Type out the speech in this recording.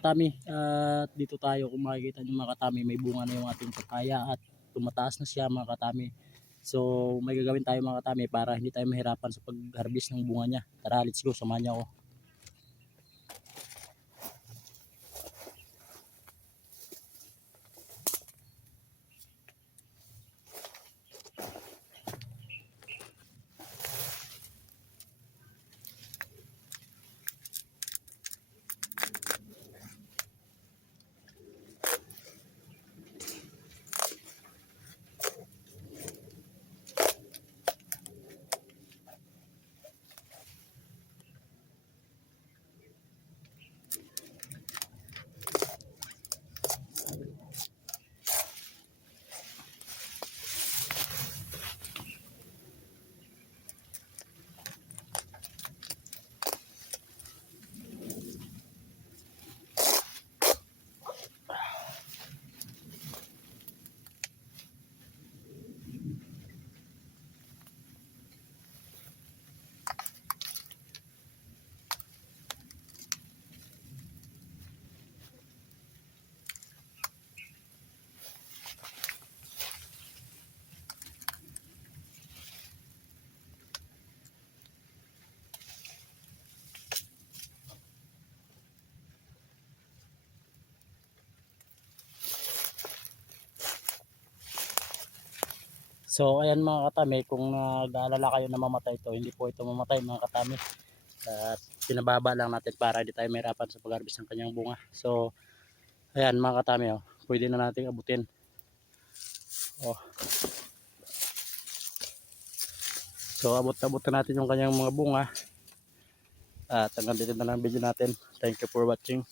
mga at dito tayo kung makikita nyo mga katami, may bunga na yung ating papaya at tumataas na siya mga katami. So may gagawin tayo mga katami para hindi tayo mahirapan sa pag-harvest ng bunga niya. Tara, let's go, samahan niyo ako. So ayan mga katami, kung nag-aalala kayo na mamatay ito, hindi po ito mamatay mga katami. At pinababa lang natin para hindi tayo mahirapan sa pag-harvest ng kanyang bunga. So ayan mga katami, oh, pwede na natin abutin. Oh. So abot-abot na natin yung kanyang mga bunga. At hanggang dito na lang ang video natin. Thank you for watching.